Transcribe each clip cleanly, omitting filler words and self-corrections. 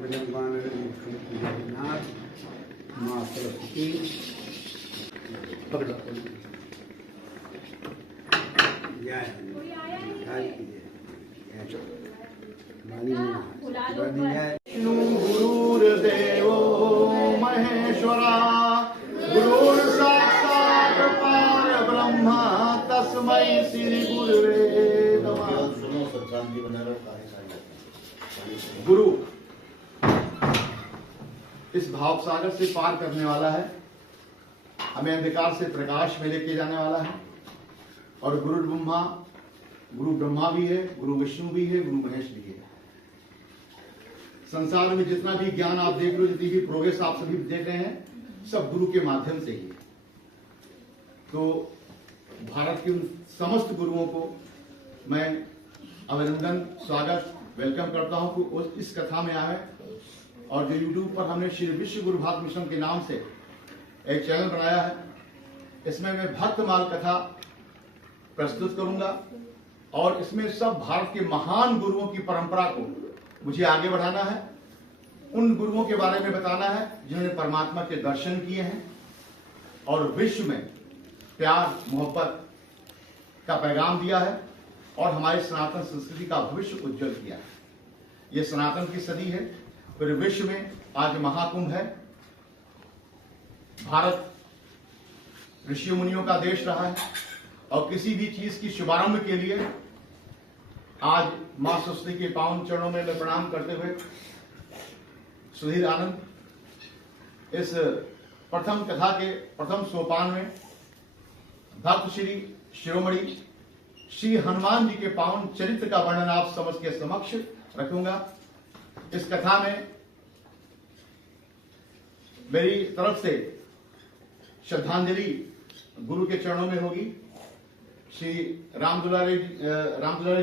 विलंबान जगन्नाथ माँ सरस्वती गुरुर्देवो महेश्वरा गुरुर्साक्षात् परब्रह्म तस्मै श्री गुरुवे नमः। गुरु इस भाव सागर से पार करने वाला है, हमें अंधकार से प्रकाश में लेके जाने वाला है। और गुरु ब्रह्मा भी है, गुरु विष्णु भी है, गुरु महेश भी है। संसार में जितना भी ज्ञान आप देख रहे हो, जितनी भी प्रोग्रेस आप सभी देख रहे हैं, सब गुरु के माध्यम से ही है। तो भारत के उन समस्त गुरुओं को मैं अभिनंदन, स्वागत, वेलकम करता हूं कि उस इस कथा में आए। और जो YouTube पर हमने श्री विश्व गुरु भारत मिशन के नाम से एक चैनल बनाया है, इसमें मैं भक्तमाल कथा प्रस्तुत करूंगा। और इसमें सब भारत के महान गुरुओं की परंपरा को मुझे आगे बढ़ाना है, उन गुरुओं के बारे में बताना है जिन्होंने परमात्मा के दर्शन किए हैं और विश्व में प्यार मोहब्बत का पैगाम दिया है और हमारी सनातन संस्कृति का भविष्य उज्जवल किया है। ये सनातन की सदी है, फिर विश्व में आज महाकुंभ है। भारत ऋषि मुनियों का देश रहा है और किसी भी चीज की शुभारंभ के लिए आज मां सरस्वती के पावन चरणों में मैं प्रणाम करते हुए सुधीर आनंद इस प्रथम कथा के प्रथम सोपान में भक्त श्री शिरोमणि श्री हनुमान जी के पावन चरित्र का वर्णन आप समझ के समक्ष रखूंगा। इस कथा में मेरी तरफ से श्रद्धांजलि गुरु के चरणों में होगी। श्री रामदुलारे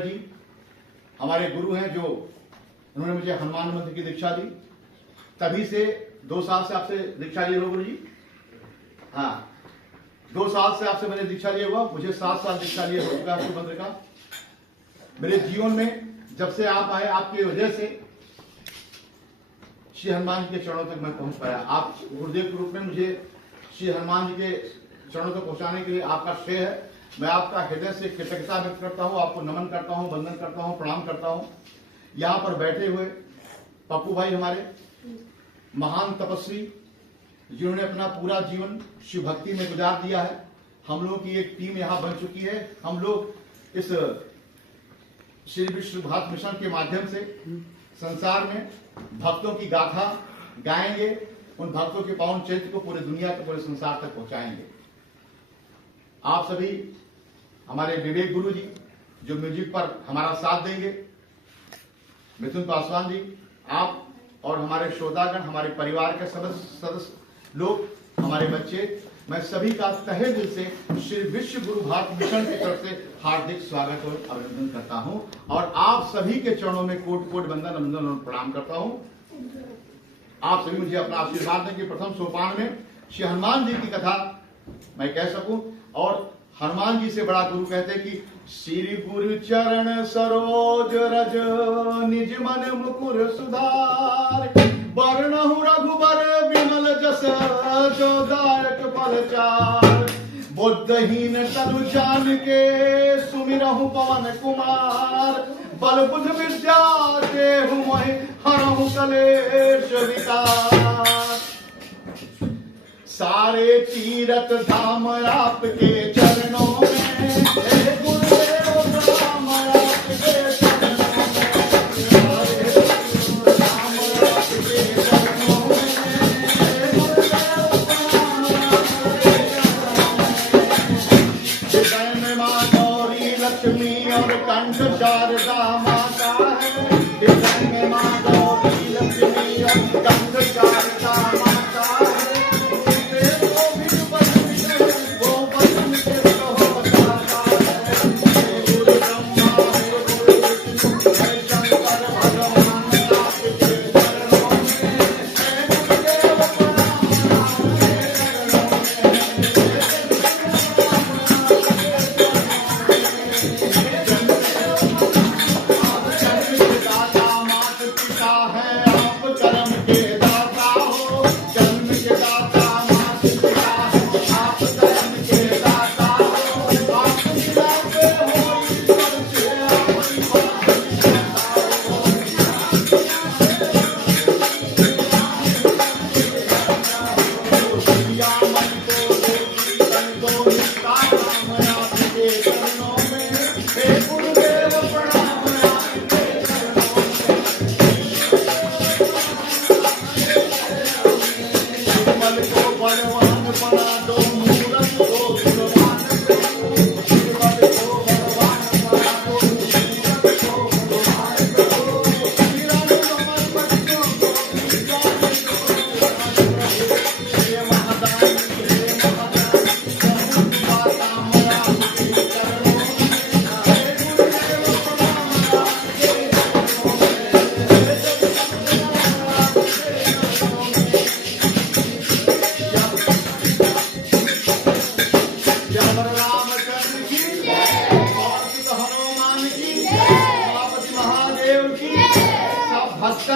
जी हमारे गुरु हैं, जो उन्होंने मुझे हनुमान मंत्र की दीक्षा दी। तभी से 2 साल से आपसे दीक्षा लिए हो गुरु जी। हाँ, 2 साल से आपसे मैंने दीक्षा लिया हुआ, मुझे 7 साल दीक्षा लिया हो चुका है मंत्र का। मेरे जीवन में जब से आप आए, आपकी वजह से श्री हनुमान जी के चरणों तक मैं पहुंच पाया। आप गुरुदेव के रूप में मुझे श्री हनुमान जी के चरणों तक पहुंचाने के लिए आपका श्रेय है। मैं आपका हृदय से कृतज्ञता व्यक्त करता हूं, आपको नमन करता हूं, वंदन करता हूं, प्रणाम करता हूं। यहां पर बैठे हुए पप्पू भाई हमारे महान तपस्वी, जिन्होंने अपना पूरा जीवन शिव भक्ति में गुजार दिया है। हम लोगों की एक टीम यहां बन चुकी है। हम लोग इस श्री विश्व भारत मिशन के माध्यम से संसार में भक्तों की गाथा गाएंगे, उन भक्तों के पावन चरित्र को पूरी दुनिया के पूरे संसार तक पहुंचाएंगे। आप सभी हमारे विवेक गुरु जी जो म्यूजिक पर हमारा साथ देंगे, मिथुन पासवान जी, आप और हमारे श्रोतागण, हमारे परिवार के सदस्य लोग, हमारे बच्चे, मैं सभी का तहे दिल से श्री विश्व गुरु भारत मिशन की तरफ से हार्दिक स्वागत और अभिनंदन करता हूं। और आप सभी के चरणों में कोट कोट वंदन अभिनंदन और प्रणाम करता हूं। आप सभी मुझे अपना आशीर्वाद दें कि प्रथम सोपान में श्री हनुमान जी की कथा मैं कह सकूं। और हनुमान जी से बड़ा गुरु कहते हैं कि श्री गुरु चरण सरोज रज निज मन मुकुर सुधार, बरनहु रघुबर विमल जस जो दायक फलचार, बुद्धहीन तनु जान के सुमिरहु पवन कुमार, बल बुध विद्या देहु मोहि हरहु कलेश विकार। सारे तीरथ धाम आपके चरणों में, हे गुरुदेव धाम आपके चरणों में, सारे तीरथ धाम आपके चरणों में, हे गुरुदेव धाम आपके चरणों में। हृदय में मां गौरी लक्ष्मी और कंठ शारदा माता है, हृदय में मां गौरी लक्ष्मी और कंठ शारदा माता है। वो बचन के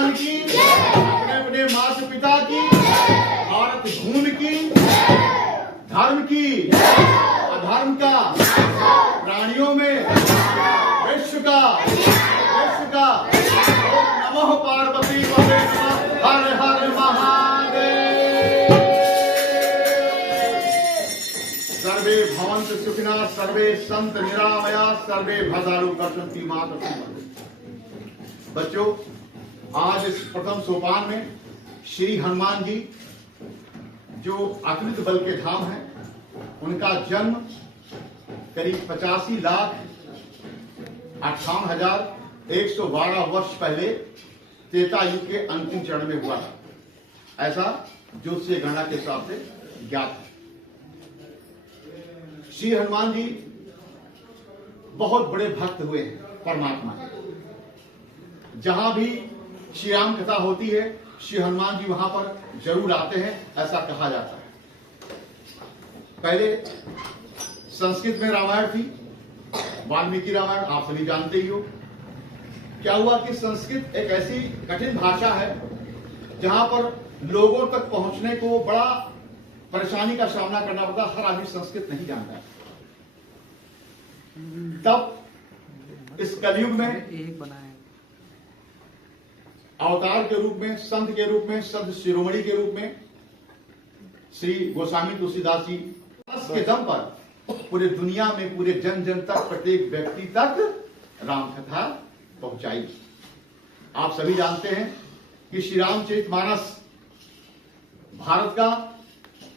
महाराज की, अपने अपने माता पिता की, भारत भूमि की, धर्म की, अधर्म का, प्राणियों में, विश्व का। ओम नमः पार्वती पते नमः। हर हर महादेव। सर्वे भवन्तु सुखिनः, सर्वे सन्तु निरामयाः, सर्वे भद्राणि पश्यन्तु मा कश्चित्। बच्चों, आज इस प्रथम सोपान में श्री हनुमान जी जो अतुलित बल के धाम है, उनका जन्म करीब 85,58,112 वर्ष पहले त्रेता युग के अंतिम चरण में हुआ था, ऐसा ज्योतिषीय गणना के हिसाब से ज्ञात है। श्री हनुमान जी बहुत बड़े भक्त हुए हैं परमात्मा के। जहां भी श्री राम कथा होती है, श्री हनुमान जी वहां पर जरूर आते हैं, ऐसा कहा जाता है। पहले संस्कृत में रामायण थी, वाल्मीकि रामायण, आप सभी जानते ही हो। क्या हुआ कि संस्कृत एक ऐसी कठिन भाषा है जहां पर लोगों तक पहुंचने को बड़ा परेशानी का सामना करना पड़ता। हर आदमी संस्कृत नहीं जानता है। तब इस कलयुग में अवतार के रूप में, संत के रूप में, संत शिरोमणि के रूप में श्री गोस्वामी तुलसीदास जी के दम पर पूरे दुनिया में, पूरे जन जन तक, प्रत्येक व्यक्ति तक राम कथा पहुंचाई। आप सभी जानते हैं कि श्री रामचरितमानस भारत का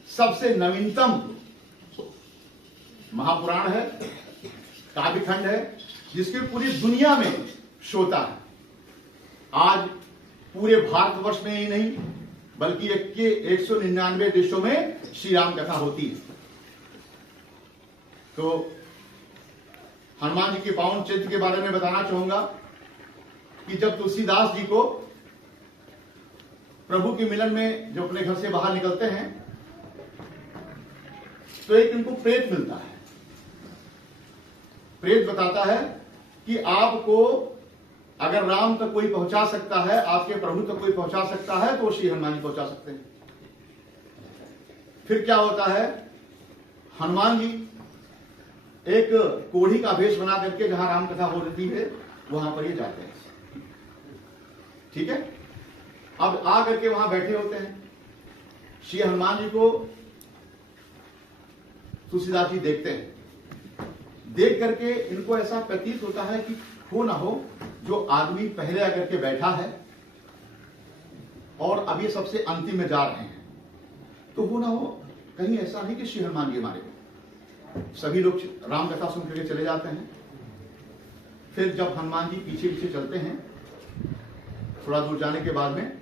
सबसे नवीनतम महापुराण है, काव्यखंड है, जिसकी पूरी दुनिया में श्रोता है। आज पूरे भारतवर्ष में ही नहीं बल्कि 199 देशों में श्री राम कथा होती है। तो हनुमान जी के पावन चरित्र के बारे में बताना चाहूंगा कि जब तुलसीदास जी को प्रभु के मिलन में जो अपने घर से बाहर निकलते हैं तो एक इनको प्रेत मिलता है। प्रेत बताता है कि आपको अगर राम तक कोई पहुंचा सकता है, आपके प्रभु तक कोई पहुंचा सकता है, तो श्री हनुमान जी पहुंचा सकते हैं। फिर क्या होता है, हनुमान जी एक कोढ़ी का भेष बना करके जहां राम कथा हो रही है वहां पर ये जाते हैं। ठीक है, अब आ करके वहां बैठे होते हैं। श्री हनुमान जी को तुलसीदास जी देखते हैं। देख करके इनको ऐसा प्रतीत होता है कि हो ना हो जो आदमी पहले आकर के बैठा है और अब ये सबसे अंतिम में जा रहे हैं, तो हो ना हो कहीं ऐसा नहीं कि श्री हनुमान जी हमारे। सभी लोग राम कथा सुन करके चले जाते हैं। फिर जब हनुमान जी पीछे पीछे चलते हैं, थोड़ा दूर जाने के बाद में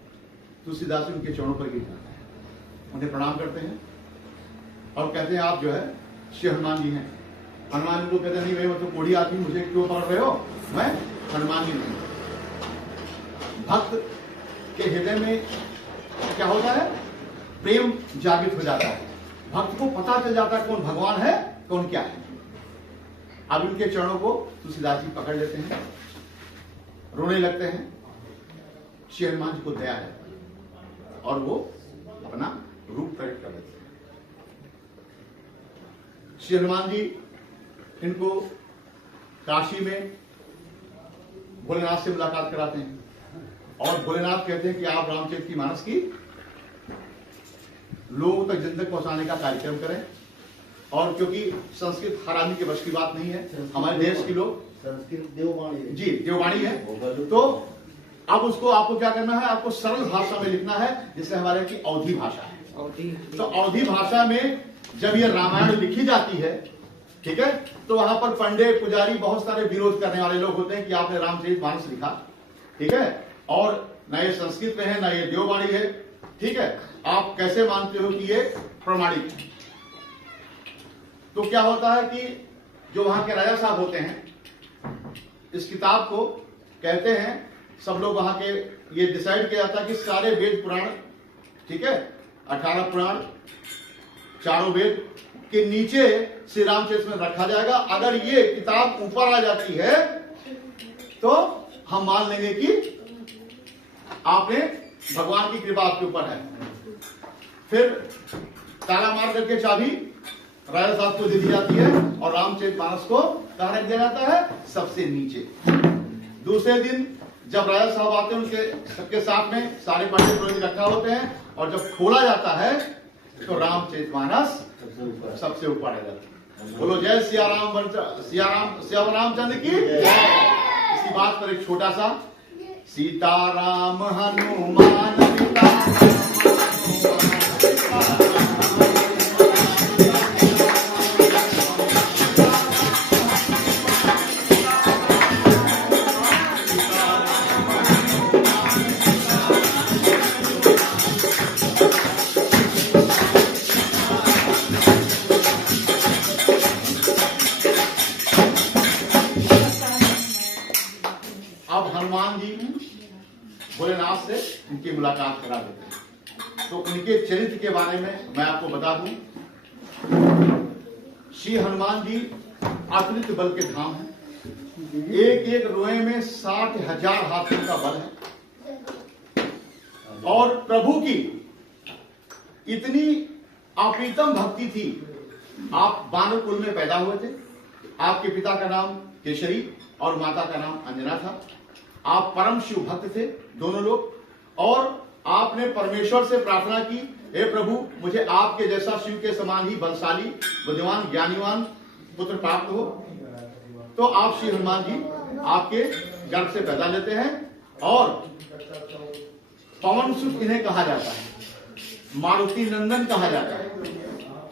तुलसीदास जी उनके चरणों पर गिर जाते हैं, उन्हें प्रणाम करते हैं और कहते हैं आप जो है श्री हनुमान जी हैं। हनुमान जी को कहते हैं नहीं भाई, मैं तो कोढ़ी आदमी, मुझे क्यों पकड़ रहे हो, मैं हनुमान जी नहीं। भक्त के हृदय में क्या होता है, प्रेम जागृत हो जाता है। भक्त को पता चल जाता है कौन भगवान है, कौन क्या है। अब उनके चरणों को तुलसीदास जी पकड़ लेते हैं, रोने लगते हैं। श्री हनुमान जी को दया है और वो अपना रूप प्रकट कर देते हैं। श्री हनुमान जी इनको काशी में भोलेनाथ से मुलाकात कराते हैं और भोलेनाथ कहते हैं कि आप रामचरितमानस की लोगों तक जन तक पहुंचाने का कार्यक्रम करें। और क्योंकि संस्कृत हर आदमी के बश की बात नहीं है, हमारे देश के लोग संस्कृत देववाणी जी देववाणी है, तो अब उसको आपको क्या करना है, आपको सरल भाषा में लिखना है, जिससे हमारे की अवधी भाषा है। तो अवधी भाषा में जब ये रामायण लिखी जाती है, ठीक है, तो वहां पर पंडित पुजारी बहुत सारे विरोध करने वाले लोग होते हैं कि आपने रामचरितमानस लिखा, ठीक है, और ना ये संस्कृत में है ना ये देववाणी है, ठीक है, आप कैसे मानते हो कि ये प्रमाणिक है। तो क्या होता है कि जो वहां के राजा साहब होते हैं, इस किताब को कहते हैं, सब लोग वहां के ये डिसाइड किया जाता है कि सारे वेद पुराण, ठीक है, 18 पुराण, चारों वेद के नीचे श्री रामचरित में रखा जाएगा। अगर ये किताब ऊपर आ जाती है तो हम मान लेंगे कि आपने भगवान की कृपा आपके ऊपर है। फिर ताला मार करके चाबी राजा साहब को दे दी जाती है और रामचरितमानस को कहाँ रख दिया जाता है? सबसे नीचे। दूसरे दिन जब राजा साहब आते हैं, उनके सबके साथ में सारे पंडित पुरोहित इकट्ठा होते हैं और जब खोला जाता है तो रामचरितमानस सबसे ऊपर आ जाता है। बोलो जय सिया राम, सिया रामचंद्र की। इसी बात पर एक छोटा सा सीताराम हनुमान भोलेनाथ से उनकी मुलाकात करा देते हैं। तो उनके चरित्र के बारे में मैं आपको बता दूं, श्री हनुमान जी अतुलित बल के धाम हैं। एक एक रोए में 60,000 हाथियों का बल है और प्रभु की इतनी अप्रीतम भक्ति थी। आप वानर कुल में पैदा हुए थे। आपके पिता का नाम केशरी और माता का नाम अंजना था। आप परम शिव भक्त थे दोनों लोग, और आपने परमेश्वर से प्रार्थना की, हे प्रभु मुझे आपके जैसा शिव के समान ही बलशाली, बुद्धिमान, ज्ञानीवान पुत्र प्राप्त हो। तो आप श्री हनुमान जी आपके गर्भ से पैदा लेते हैं और पवन सुत इन्हें कहा जाता है, मारुति नंदन कहा जाता है।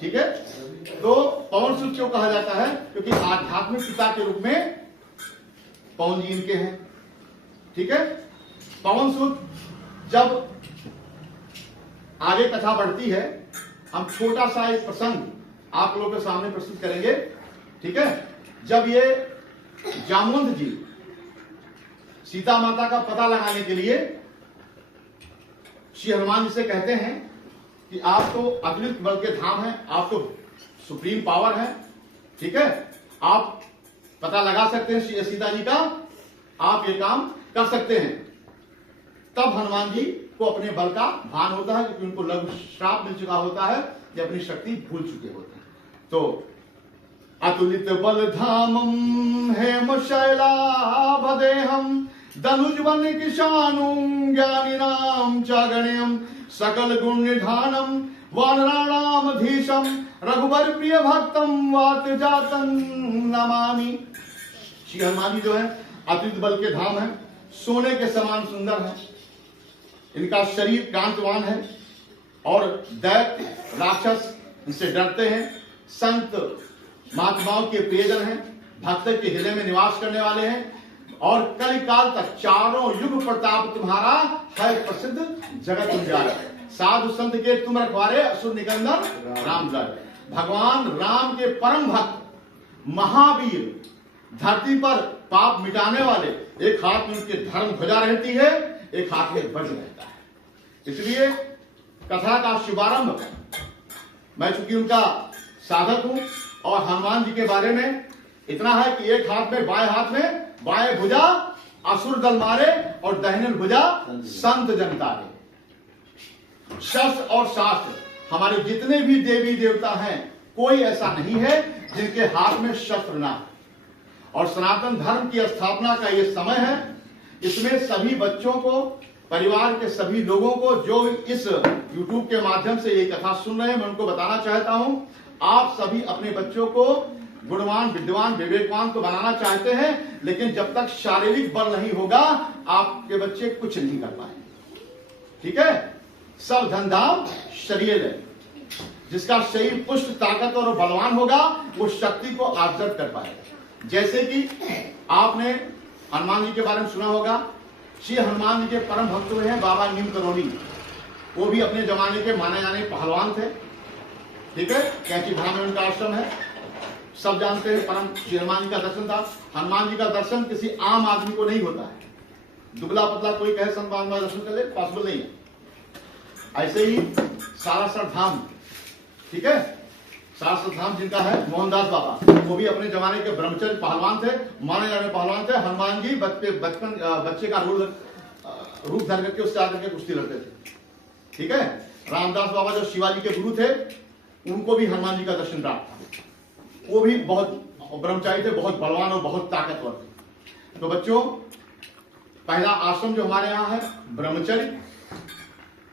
ठीक है, तो पवन सुत क्यों कहा जाता है? क्योंकि आध्यात्मिक पिता के रूप में पवन जी इनके हैं। ठीक है, पवन सुत जब आगे कथा बढ़ती है, हम छोटा सा एक प्रसंग आप लोगों के सामने प्रस्तुत करेंगे। ठीक है, जब ये जामवंत जी सीता माता का पता लगाने के लिए श्री हनुमान जी से कहते हैं कि आप तो अतुलित बल के धाम हैं, आप तो सुप्रीम पावर है। ठीक है, आप पता लगा सकते हैं श्री सीता जी का, आप ये काम कर सकते हैं। तब हनुमान जी को अपने बल का भान होता है, क्योंकि उनको लघु श्राप मिल चुका होता है, ये अपनी शक्ति भूल चुके होते हैं। तो अतुलित बल धामम हेम शैलाभदेहम धनुजवन किशानुं ज्ञानिनां च गण्यं सकल गुण निधानम वानराणाम धीशम रघुवर प्रिय भक्तम वात जातम नमामि। श्री हनुमान जी जो है अतुलित बल के धाम है, सोने के समान सुंदर है, इनका शरीर कांतवान है और दैत्य राक्षस इनसे डरते हैं। संत महात्माओं के प्रियजन हैं, भक्त के हृदय में निवास करने वाले हैं और कल काल तक चारों युग प्रताप तुम्हारा है प्रसिद्ध जगत उजाला। साधु संत के तुम रखवारे असुर निकंदन राम जय। भगवान राम के परम भक्त महावीर, धरती पर पाप मिटाने वाले, एक हाथ में उनके धर्म ध्वजा रहती है, एक हाथ में वज्र रहता है। इसलिए कथा का शुभारंभ मैं चूंकि उनका साधक हूं और हनुमान जी के बारे में इतना है कि एक हाथ में बाएं भुजा असुर दल मारे और दाहिने भुजा संत जनता रे। शस्त्र और शास्त्र, हमारे जितने भी देवी देवता हैं कोई ऐसा नहीं है जिनके हाथ में शस्त्र ना हो। और सनातन धर्म की स्थापना का ये समय है, इसमें सभी बच्चों को, परिवार के सभी लोगों को जो इस YouTube के माध्यम से ये कथा सुन रहे हैं, मैं उनको बताना चाहता हूं, आप सभी अपने बच्चों को गुणवान, विद्वान, विवेकवान तो बनाना चाहते हैं, लेकिन जब तक शारीरिक बल नहीं होगा आपके बच्चे कुछ नहीं कर पाएंगे। ठीक है, सब धनधाम शरीर है। जिसका शरीर पुष्ट, ताकत और बलवान होगा वो शक्ति को ऑब्जर्व कर पाएगा। जैसे कि आपने हनुमान जी के बारे में सुना होगा, श्री हनुमान जी के परम भक्त हुए हैं बाबा नीम करोली। वो भी अपने जमाने के माने जाने पहलवान थे। ठीक है, कैंची धाम में उनका आश्रम है, सब जानते हैं। परम श्री हनुमान जी का दर्शन था। हनुमान जी का दर्शन किसी आम आदमी को नहीं होता है। दुबला पतला कोई कहे संत महात्मा दर्शन कर ले, पॉसिबल नहीं है। ऐसे ही सारासर धाम, ठीक है, सारासर धाम जिनका है मोहनदास बाबा, वो भी अपने जमाने के ब्रह्मचर्य पहलवान थे, माने जाने पहलवान थे। हनुमान जी बच्चे का रोल रूप धर करके उससे आकर के कुश्ती लड़ते थे। ठीक है, रामदास बाबा जो शिवाजी के गुरु थे, उनको भी हनुमान जी का दर्शन प्राप्त था। वो भी बहुत ब्रह्मचारी थे, बहुत बलवान और बहुत ताकतवर थे। तो बच्चों, पहला आश्रम जो हमारे यहाँ है ब्रह्मचर्य,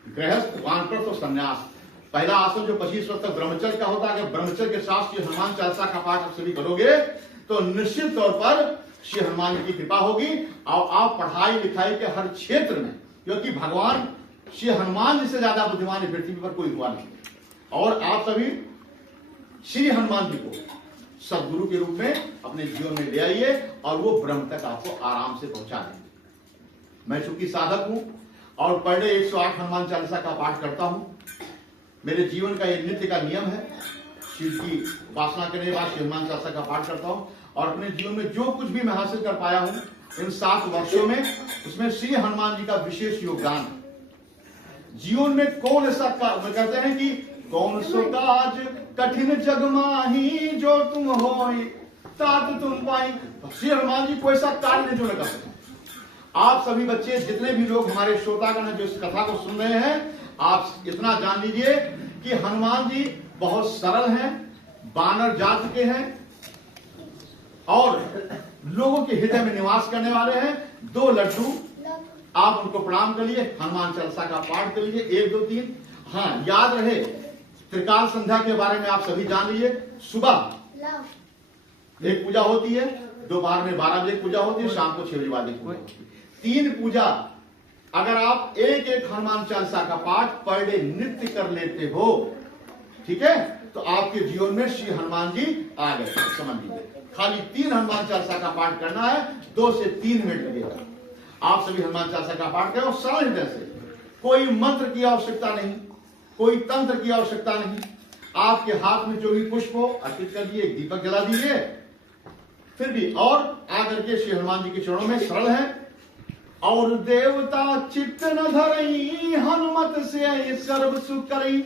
गृहस्थ, वानप्रस्थ और संन्यास। पहला आश्रम जो 25 वर्ष तक ब्रह्मचर्य का होता है। अगर ब्रह्मचर्य के साथ श्री हनुमान चालीसा का पाठ आप सभी करोगे तो निश्चित तौर पर श्री हनुमान जी की कृपा होगी और आप पढ़ाई लिखाई के हर क्षेत्र में, क्योंकि भगवान श्री हनुमान जी से ज्यादा बुद्धिमान इस पृथ्वी पर कोई हुआ नहीं। और आप सभी श्री हनुमान जी को सदगुरु के रूप में अपने जीवन में ले आइए और वो ब्रह्म तक आपको आराम से पहुंचा देंगे। मैं चूंकि साधक हूं और पर डे 108 हनुमान चालीसा का पाठ करता हूं, मेरे जीवन का ये नित्य का नियम है। शिव की उपासना करने के बाद श्री हनुमान चालीसा का पाठ करता हूं और अपने जीवन में जो कुछ भी मैं हासिल कर पाया हूं इन 7 वर्षों में, उसमें श्री हनुमान जी का विशेष योगदान। जीवन में कौन ऐसा कहते हैं कि कौन सो काज कठिन जग माही जो तुम होई तात तुम पाई। श्री हनुमान जी को ऐसा कार्य नहीं जो न कर सके। आप सभी बच्चे जितने भी लोग हमारे श्रोतागण हैं जो इस कथा को सुन रहे हैं, आप इतना जान लीजिए कि हनुमान जी बहुत सरल हैं, बानर जाति के हैं और लोगों के हृदय में निवास करने वाले हैं। 2 लड्डू आप उनको प्रणाम कर लिए, हनुमान चालीसा का पाठ कर लीजिए 1 2 3। हाँ, याद रहे त्रिकाल संध्या के बारे में आप सभी जान लीजिए। सुबह एक पूजा होती है, दोपहर में 12 बजे पूजा होती है, शाम को 6 बजे बाद एक पूजा होती है। 3 पूजा अगर आप एक हनुमान चालीसा का पाठ पर डे नित्य कर लेते हो, ठीक है, तो आपके जीवन में श्री हनुमान जी आ गए। समझ लीजिए, खाली 3 हनुमान चालीसा का पाठ करना है, 2 से 3 मिनट लगेगा। आप सभी हनुमान चालीसा का पाठ करें और सरल हृदय से। कोई मंत्र की आवश्यकता नहीं, कोई तंत्र की आवश्यकता नहीं। आपके हाथ में जो भी पुष्प हो अर्पित कर दिए, एक दीपक जला दीजिए, फिर भी और आकर के श्री हनुमान जी के चरणों में सरल है। और देवता चित्त न धरई हनुमत से सर्व सुख करई।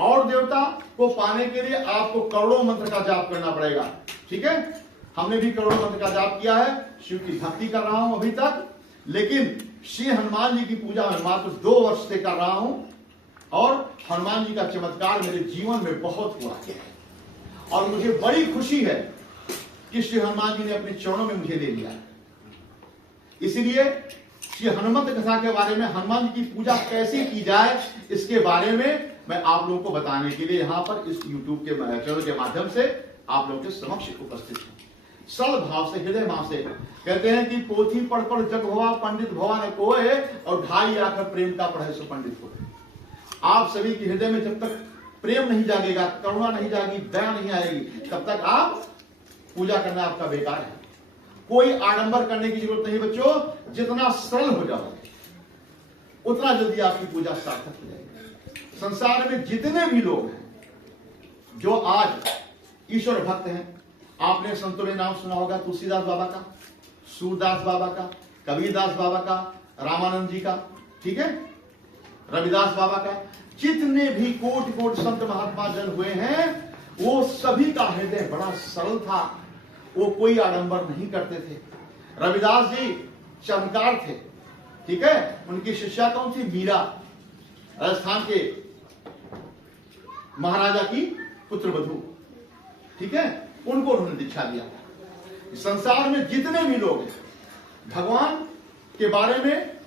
और देवता को पाने के लिए आपको करोड़ों मंत्र का जाप करना पड़ेगा। ठीक है, हमने भी करोड़ों मंत्र का जाप किया है, शिव की भक्ति कर रहा हूं अभी तक, लेकिन श्री हनुमान जी की पूजा में मात्र 2 वर्ष से कर रहा हूं और हनुमान जी का चमत्कार मेरे जीवन में बहुत हुआ है और मुझे बड़ी खुशी है कि श्री हनुमान जी ने अपने चरणों में मुझे ले लिया। इसीलिए श्री हनुमत कथा के बारे में, हनुमान जी की पूजा कैसे की जाए, इसके बारे में मैं आप लोगों को बताने के लिए यहाँ पर इस YouTube के चैनल के माध्यम से आप लोगों के समक्ष उपस्थित हूं। सरल भाव से, हृदय भाव से कहते हैं कि पोथी पढ़ पढ़ जग हुआ पंडित भवा न कोय और ढाई आकर प्रेम का पढ़े सो पंडित को। आप सभी के हृदय में जब तक प्रेम नहीं जागेगा, करुणा नहीं जाएगी, दया नहीं आएगी, तब तक आप पूजा करना आपका बेकार है। कोई आडंबर करने की जरूरत नहीं बच्चों। जितना सरल हो जाओगे उतना जल्दी आपकी पूजा सार्थक हो जाएगी। संसार में जितने भी लोग हैं जो आज ईश्वर भक्त हैं, आपने संतों ने नाम सुना होगा, तुलसीदास बाबा का, सूरदास बाबा का, कबीरदास बाबा का, रामानंद जी का, ठीक है, रविदास बाबा का। जितने भी कोटि कोटि संत महात्मा जन हुए हैं, वो सभी का हृदय बड़ा सरल था। वो कोई आडंबर नहीं करते थे। रविदास जी चमत्कार थे, ठीक है। उनकी शिष्या कौन थी? मीरा, राजस्थान के महाराजा की पुत्रवधू, ठीक है। उनको उन्होंने दीक्षा दिया। संसार में जितने भी लोग हैं, भगवान के बारे में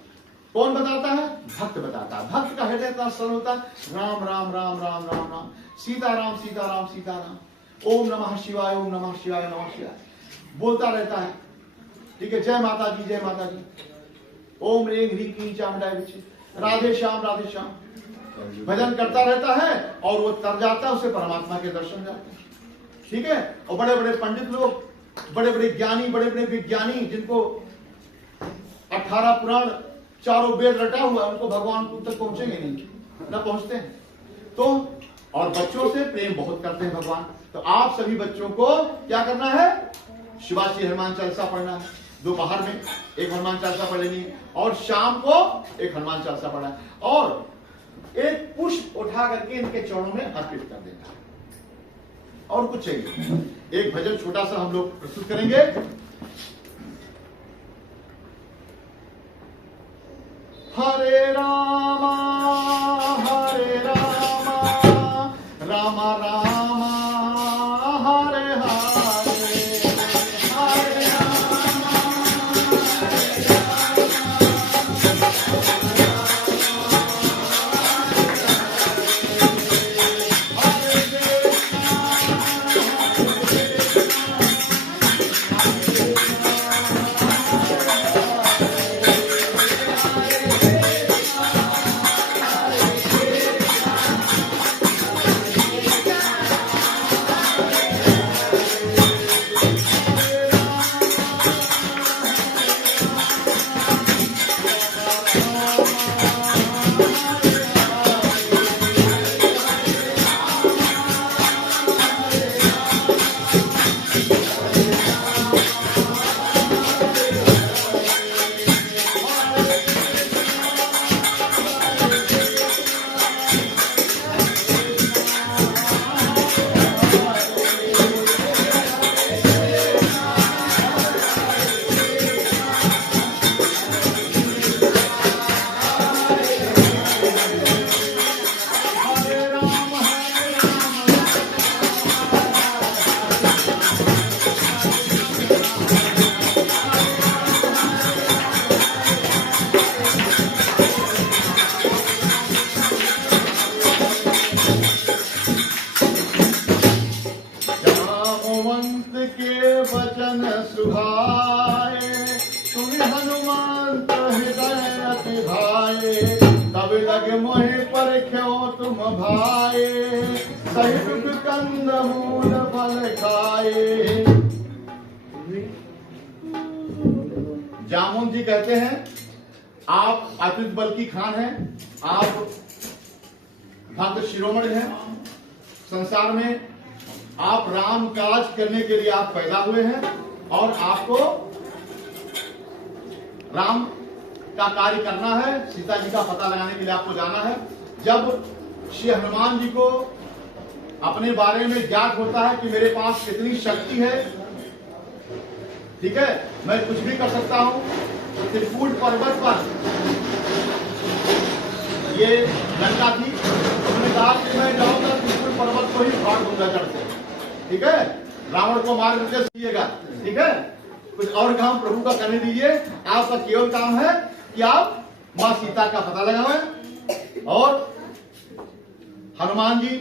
कौन बताता है? भक्त बताता है। भक्त का हृदय इतना सरल होता है। राम राम राम राम राम राम, सीता राम सीता राम सीता राम, ओम नमः शिवाय ओम नमः शिवाय नमः शिवाय बोलता रहता है, ठीक है। जय माता दी जय माता दी, ओम रेंग ह्रीं क्लीं चामुंडाय विचे, राधे श्याम भजन करता रहता है और वो तर जाता है, उसे परमात्मा के दर्शन जाते हैं, ठीक है। और बड़े बड़े पंडित लोग, बड़े बड़े ज्ञानी, बड़े बड़े विज्ञानी, जिनको 18 पुराण चारों वेद रटा हुआ, उनको भगवान तक पहुंचेंगे नहीं, ना पहुंचते हैं। तो और बच्चों से प्रेम बहुत करते हैं भगवान। तो आप सभी बच्चों को क्या करना है? शिवाजी हनुमान चालीसा पढ़ना है। दोपहर में एक हनुमान चालीसा पढ़ लेनी है और शाम को एक हनुमान चालीसा पढ़ना है और एक पुष्प उठा करके इनके चरणों में अर्पित कर देना है। और कुछ चाहिए? एक भजन छोटा सा हम लोग प्रस्तुत करेंगे। हरे रामा रामा रामा हरे हरे, हरे रामा सुहाए, तुम हनुमंत हृदय अति भाए, तब लगे मोहि पर ख्यो तुम भाए, सही दुख कंद मूल फल खाए। जामुन जी कहते हैं आप अतुलित बल की खान हैं, आप भक्त शिरोमणि हैं, संसार में आप राम काज करने के लिए आप पैदा हुए हैं और आपको राम का कार्य करना है, सीता जी का पता लगाने के लिए आपको जाना है। जब श्री हनुमान जी को अपने बारे में ज्ञात होता है कि मेरे पास कितनी शक्ति है, ठीक है, मैं कुछ भी कर सकता हूं, तो त्रिकूट पर्वत पर ये लंका थी, उन्होंने कहा कि मैं जाऊंगा त्रिकूट पर्वत को ही फाड़ दूंगा जड़ से, ठीक है, रावण को मार करके सीएगा, ठीक है, कुछ और काम प्रभु का करने दीजिए। आपका केवल काम है कि आप मां सीता का पता लगावें। और हनुमान जी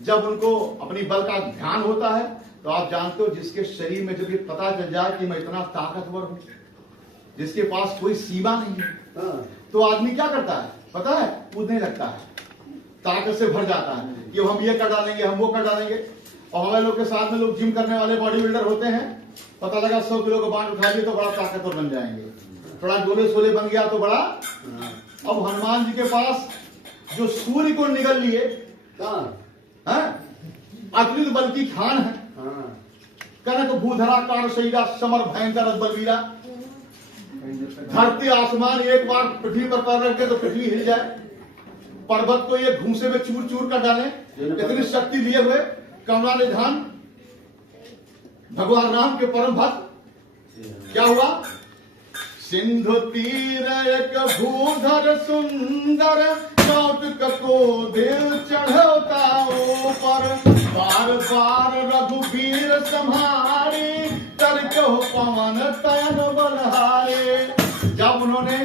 जब उनको अपनी बल का ध्यान होता है तो आप जानते हो जिसके शरीर में जब ये पता चल जाए कि मैं इतना ताकतवर हूं, जिसके पास कोई सीमा नहीं है, तो आदमी क्या करता है पता है, कूदने लगता है, ताकत से भर जाता है कि हम ये कर डालेंगे, हम वो कर डालेंगे। और हमारे लोग के साथ में लोग जिम करने वाले बॉडी बिल्डर होते हैं, पता लगा 100 किलो का बांध उठाएंगे तो बड़ा ताकतवर बन जाएंगे, थोड़ा गोले सोले बन गया तो बड़ा। अब हनुमान जी के पास जो सूर्य को निगल लिए अतुलित बल की खान है, कनक भूधरा कार शैरा समर भयंकर बलवीरा, धरती आसमान एक बार पृथ्वी पर पैर रख के तो पृथ्वी हिल जाए, पर्वत को ये घूसे में चूर चूर कर डाले, इतनी शक्ति लिए हुए कमला निधान भगवान राम के परम भक्त। क्या हुआ, सिंधु तीर एक भूधर सुंदर, कौतुक को दिल चढ़ता ऊपर, बार बार रघुवीर संहारी, करके पवन तयन बलहारे। जब उन्होंने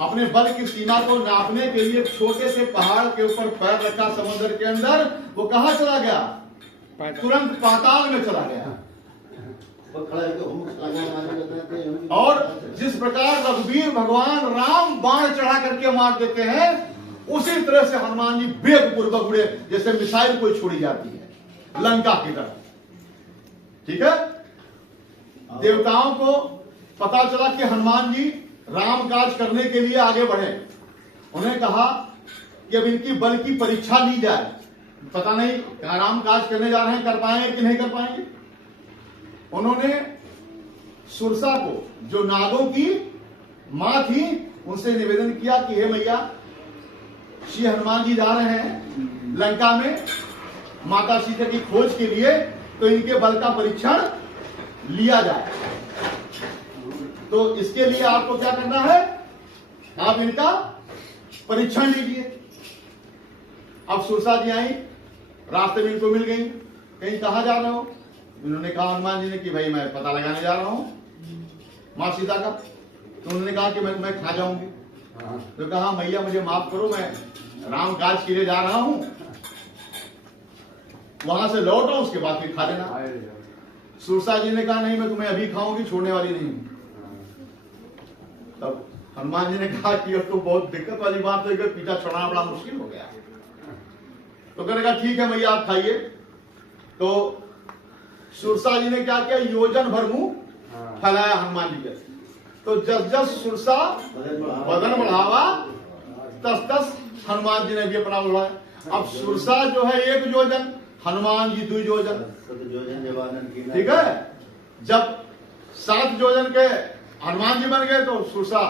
अपने बल की सीमा को नापने के लिए छोटे से पहाड़ के ऊपर पैर रखा समुद्र के अंदर, वो कहां चला गया, तुरंत पाताल में चला गया। और जिस प्रकार रघुवीर भगवान राम बाण चढ़ा करके मार देते हैं, उसी तरह से हनुमान जी वेग पूर्वक उड़े जैसे मिसाइल कोई छोड़ी जाती है लंका की तरफ, ठीक है। देवताओं को पता चला कि हनुमान जी राम काज करने के लिए आगे बढ़े, उन्हें कहा कि अब इनकी बल की परीक्षा ली जाए, पता नहीं क्या राम काज करने जा रहे हैं, कर पाएंगे कि नहीं कर पाएंगे। उन्होंने सुरसा को, जो नागों की मां थी, उनसे निवेदन किया कि हे मैया, श्री हनुमान जी जा रहे हैं लंका में माता सीता की खोज के लिए, तो इनके बल का परीक्षण लिया जाए। तो इसके लिए आपको क्या करना है, आप इनका परीक्षण लीजिए। अब सुरसा जी आई, रास्ते में इनको मिल गई, कहीं कहाँ जा रहे हो? इन्होंने कहा हनुमान जी ने कि भाई मैं पता लगाने जा रहा हूँ माँ सीता का। तो उन्होंने कहा कि मैं खा जाऊंगी। तो कहा मैया मुझे माफ करो, मैं राम काज के लिए जा रहा हूँ, वहां से लौटो उसके बाद फिर खा लेना। सुरसा जी ने कहा नहीं, मैं तुम्हें अभी खाऊंगी, छोड़ने वाली नहीं हूं। तब हनुमान जी ने कहा कि अब तो बहुत दिक्कत वाली बात है, पीछा छोड़ना बड़ा मुश्किल हो गया। तो कहने का ठीक है मैया आप खाइए। तो सुरसा जी ने क्या किया, योजन भर मुंह फैलाया हनुमान जी के। तो जस जस सुरसा बदन बढ़ावा तस तस हनुमान जी ने भी अपना बढ़ाया। अब सुरसा जो है 1 योजन, हनुमान जी 2 योजन, ठीक है। जब 7 योजन के हनुमान जी बन गए तो सुरसा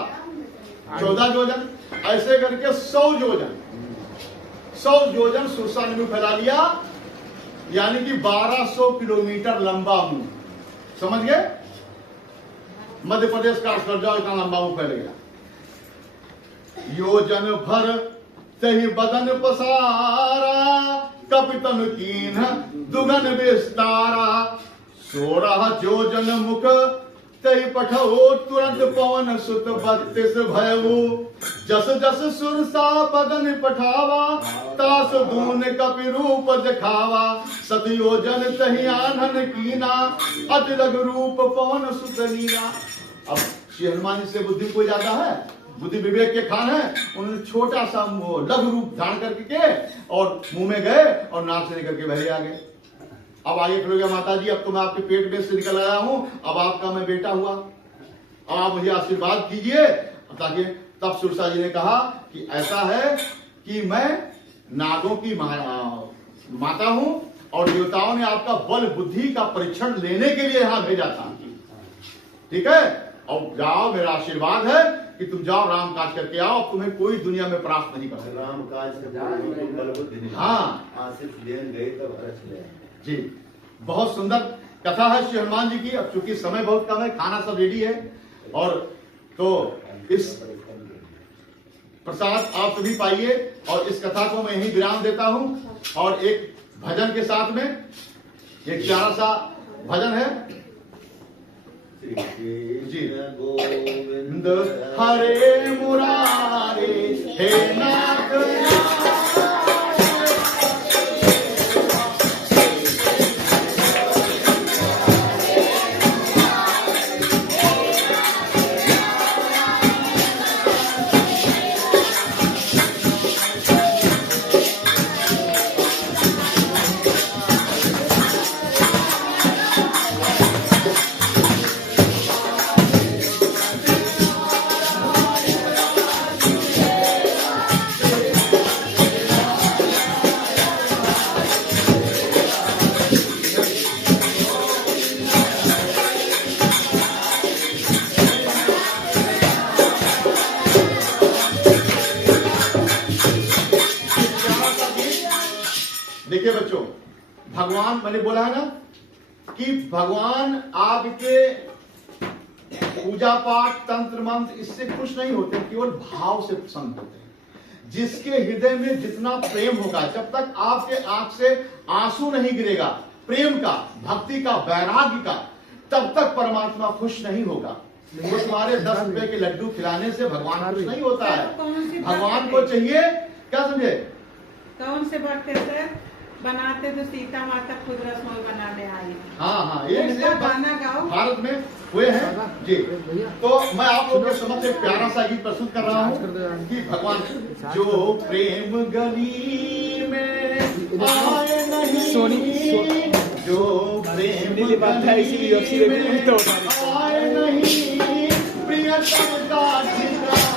14 योजन, ऐसे करके 100 योजन सुरसा ने मुंह फैला लिया, यानी कि 1200 किलोमीटर लंबा मुंह। समझ गए? मध्य प्रदेश का कर जाओ, इतना लंबा मुंह फैल गया। योजन भर तही बदन पसारा, कपितन कीन दुगन विस्तारा, 16 योजन मुख तई पठो, तुरंत पवन सुत 32 भयऊ, जस जस सुरसा बदन पठावा, तास दून कपि रूप दिखावा, 7 योजन तही आनन कीना, अति लघु रूप पवन सुत लीला। अब श्री हनुमान जी से बुद्धि कोई ज्यादा है, बुद्धि विवेक के खान है। उन्होंने छोटा सा लघु रूप धारण करके और मुंह में गए और नाक से निकल के बहरे आ गए। अब आगे खड़ो माता जी, अब तो मैं आपके पेट में से निकल आया हूं, अब आपका मैं बेटा हुआ, अब आप मुझे आशीर्वाद कीजिए। ताकि तब सुरसा जी ने कहा कि ऐसा है कि मैं नागों की माता हूं और देवताओं ने आपका बल बुद्धि का परीक्षण लेने के लिए यहां भेजा था, ठीक है। और जाओ, मेरा आशीर्वाद है कि तुम जाओ राम काज करके आओ, अब तुम्हें कोई दुनिया में प्राप्त नहीं कर सकता। राम काज से हाँ आसिफ देन गए तब रच ले जी। बहुत सुंदर कथा है श्री हनुमान जी की। अब चूंकि समय बहुत कम है, खाना सब रेडी है, और तो इस प्रसाद आप सभी पाइए। और इस कथा को मैं यहीं विराम देता हूं। और एक भजन के साथ में एक प्यारा सा भजन है जी। गोविंद हरे मुरारे हे नाथ, देखिए बच्चों, भगवान, मैंने बोला है ना कि भगवान आपके पूजा पाठ तंत्र मंत्र इससे खुश नहीं होते, केवल भाव से प्रसन्न होते हैं। जिसके हृदय में जितना प्रेम होगा, जब तक आपके आंख से आंसू नहीं गिरेगा प्रेम का, भक्ति का, वैराग्य का, तब तक परमात्मा खुश नहीं होगा। वो तुम्हारे 10 रुपए के लड्डू खिलाने से भगवान खुश नहीं होता है। भगवान को चाहिए, क्या समझे, कौन से भक्त सर बनाते तो सीता माता खुद रसोई बनाने आई। हाँ हाँ, एक से गाना गाओ, भारत में हुए हैं जी। तो मैं आप लोगों के समक्ष एक प्यारा सा गीत प्रस्तुत कर रहा हूँ कि भगवान जो प्रेम गली में आए नहीं, जो प्रेम गली में आए नहीं, प्रियतम का ठिकाना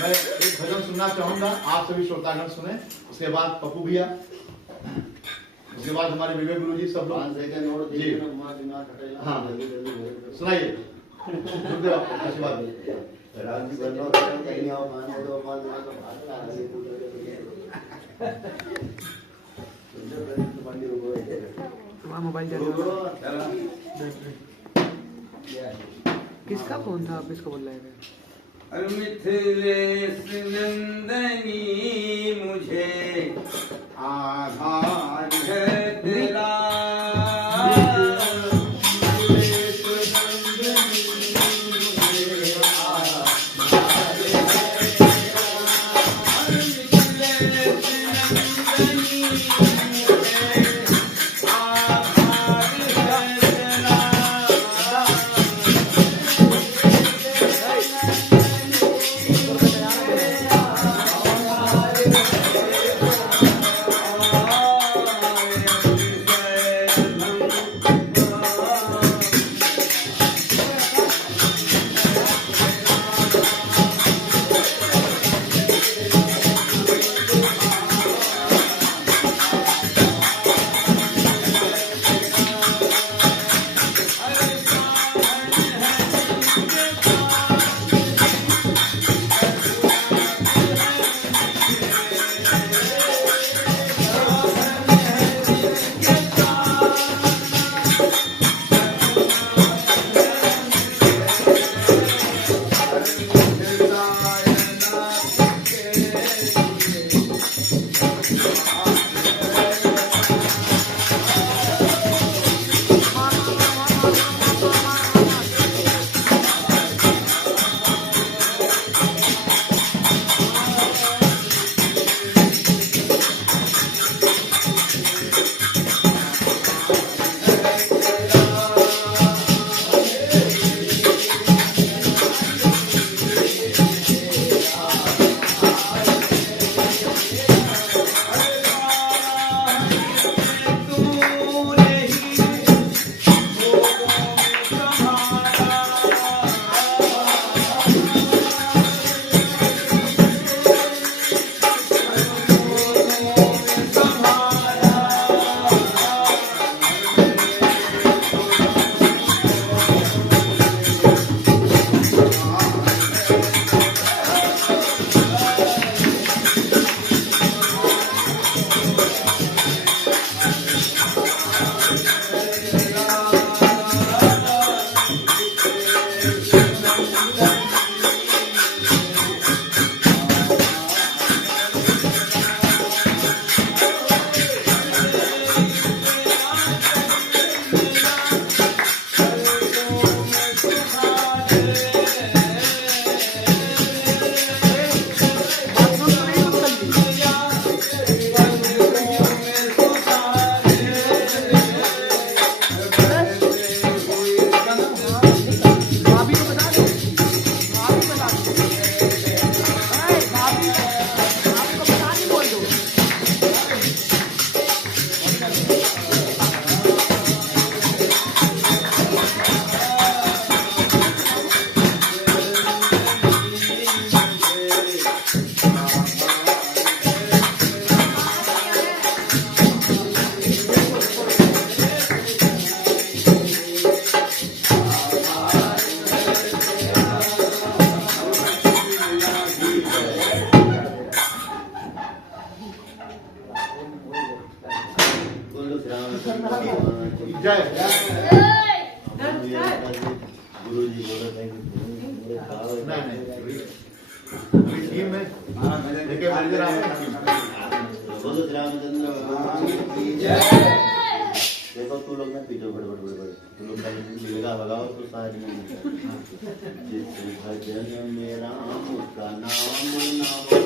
मैं एक भजन सुनना चाहूंगा, आप सभी श्रोतागण सुने, उसके बाद पप्पू भैया, उसके बाद हमारे विवेक गुरु जी, सब लोग जी। हाँ सुनाइए, गुरुदेव आपको आशीर्वाद दीजिए। मोबाइल किसका फोन था, आप इसको बोल रहे थे? मिथिलेश नंदनी मुझे आधार है तेरा, जय गुरु जी बोलो नहीं टीम में देखिए मैनेजर बोलो रामचंद्र भगवान की जय। देखो तू लोग ना पीछे बड़े बड़े बड़े तू लोग मिलेगा भगाओ तो सारे जिस भजन में राम का नाम ना हो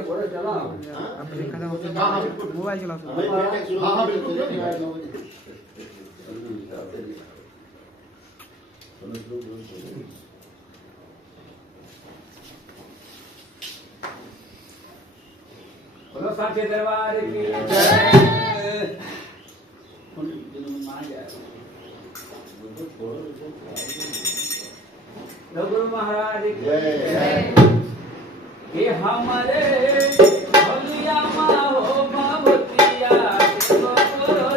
आपने देखा था मोबाइल चला हाँ हाँ बिल्कुल बोलो साचे दरबार की गुरु महाराज की जय। कि हमारे भलिया मा हो भवतिया देखो करो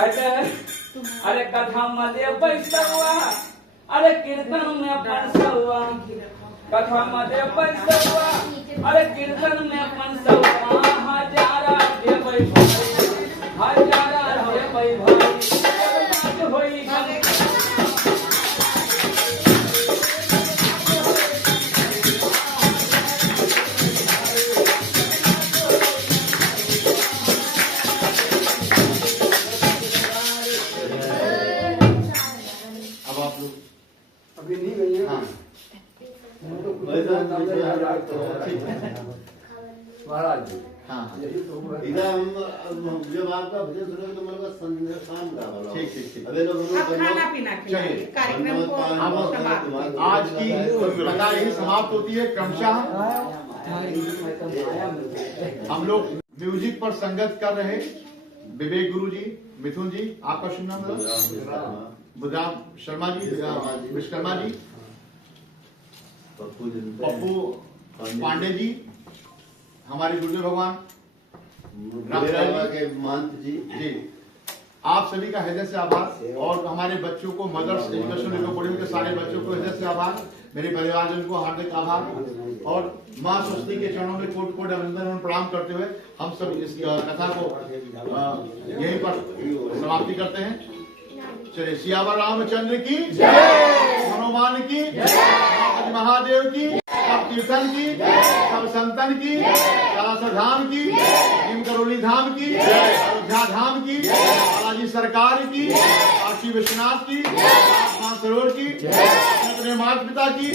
कहते हैं अरे कथा मध्य बैसवा अरे कीर्तन में पंसवा कथा मध्य बैसवा अरे कीर्तन में पंसवा हजारा दे भाई हजारा दे भाई होई अभी नहीं गई है। हाँ। महाराज जी हाँ इधर हम जब आपका भजन सुने तो मन का शाम का वाला ठीक ठीक ठीक। अबे लोग अब खाना पीना खिलाइए कार्यक्रम को समाप्त। आज की कथा यही समाप्त होती है। क्रमशः हम लोग म्यूजिक पर संगत कर रहे विवेक गुरु जी, मिथुन जी, आपका शुभ नाम है? बुधराम शर्मा जी, विश्वकर्मा जी, पप्पू पांडे जी, हमारे गुरुदेव भगवान के महंत जी जी, आप सभी का हृदय से आभार। और हमारे बच्चों को मदर्स एजुकेशन रिपोर्टिंग के सारे बच्चों को हृदय से आभार। मेरे परिवारजन को हार्दिक आभार और माँ सरस्वती के चरणों में कोट कोट अभिनंदन और प्रणाम करते हुए हम सब इस कथा को यहीं पर समाप्ति करते हैं। चलिए, सियावर रामचंद्र की जय, हनुमान की जय, महादेव की, सब कीर्तन की, सब संतन की, कैलाश धाम की, भीम करौली धाम की, अयोध्या धाम की, बालाजी सरकार की, काशी विश्वनाथ की, मानसरोवर की, अपने माता पिता की,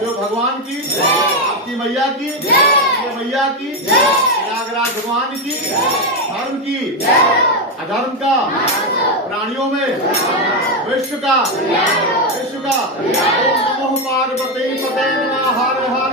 देव भगवान की, आपकी मैया की, मैया की, प्रयागराज भगवान की, धर्म की, अधर्म का, प्राणियों में विश्व का ओम नमो पार्वती पते नमः। हर हर